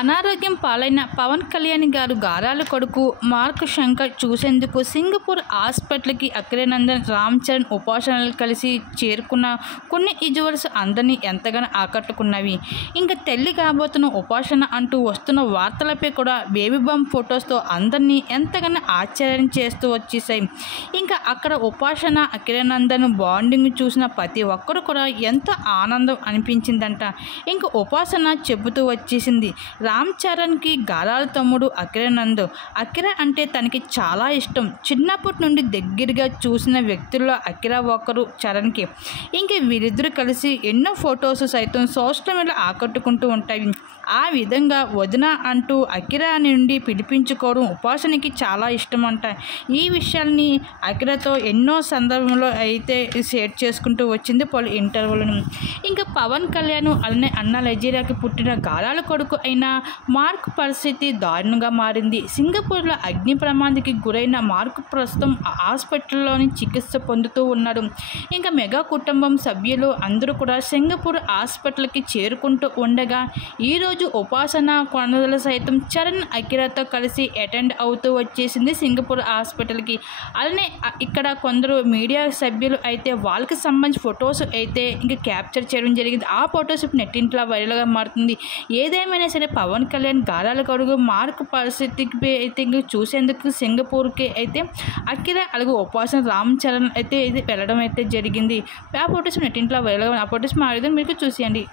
అనారోగ్యం పాలైన పవన్ కళ్యాణ్ గారు గారాల కొడుకు మార్క్ శంకర్ చూసేందుకు సింగపూర్ హాస్పిటల్కి అఖిలానందన్ రామ్ చరణ్ ఉపాసనలు కలిసి చేరుకున్న కొన్ని విజువల్స్ అందరినీ ఎంతగానో ఆకట్టుకున్నవి. ఇంకా తల్లి కాబోతున్న ఉపాసన అంటూ వస్తున్న వార్తలపై కూడా బేబీ బంప్ ఫొటోస్తో అందరినీ ఎంతగానో ఆశ్చర్యం చేస్తూ వచ్చేసాయి. ఇంకా అక్కడ ఉపాసన అఖిలానందన్ బాండింగ్ చూసిన ప్రతి ఒక్కరు కూడా ఎంతో ఆనందం అనిపించిందంట. ఇంకా ఉపాసన చెబుతూ వచ్చేసింది, రామ్ చరణ్కి గారాల తమ్ముడు అఖిలానంద్. అఖిల అంటే తనకి చాలా ఇష్టం. చిన్నప్పటి నుండి దగ్గరగా చూసిన వ్యక్తుల్లో అఖిల ఒకరు చరణ్కి. ఇంక వీరిద్దరూ కలిసి ఎన్నో ఫొటోస్ సైతం సోషల్ మీడియాలో ఆకట్టుకుంటూ ఉంటాయి. ఆ విధంగా వదిన అంటూ అఖిల నుండి పిలిపించుకోవడం ఉపాసనకి చాలా ఇష్టం అంట. ఈ విషయాల్ని అఖిలతో ఎన్నో సందర్భంలో అయితే షేర్ చేసుకుంటూ వచ్చింది పలు ఇంటర్వ్యూలను. ఇంకా పవన్ కళ్యాణ్ అలానే అన్న లజీరాకి పుట్టిన గారాల కొడుకు అయిన మార్క్ పరిస్థితి దారుణంగా మారింది. సింగపూర్లో అగ్ని ప్రమాదానికి గురైన మార్క్ ప్రస్తుతం హాస్పిటల్లోని చికిత్స పొందుతూ ఉన్నాడు. ఇంకా మెగా కుటుంబం సభ్యులు అందరూ కూడా సింగపూర్ హాస్పిటల్కి చేరుకుంటూ ఉండగా ఈరోజు ఉపాసన కొనదల సైతం చరణ్ అఖిలతో కలిసి అటెండ్ అవుతూ వచ్చేసింది సింగపూర్ హాస్పిటల్కి. అలానే ఇక్కడ కొందరు మీడియా సభ్యులు అయితే వాళ్ళకి సంబంధించిన ఫొటోస్ అయితే ఇంకా క్యాప్చర్ చేయడం జరిగింది. ఆ ఫొటోస్ ఇప్పుడు నెట్టింట్లో వైరల్గా మారుతుంది. ఏదేమైనా సరే పవన్ కళ్యాణ్ గారాల కొడుకు మార్క్ పరిస్థితికి అయితే చూసేందుకు సింగపూర్కి అయితే అఖిల అలాగే ఉపాసన రామ్ చరణ్ అయితే వెళ్ళడం అయితే జరిగింది. ఆ ఫొటోస్ నెట్టింట్లో వైరల్గా ఆ ఫొటోస్ మారేదని మీకు చూసేయండి.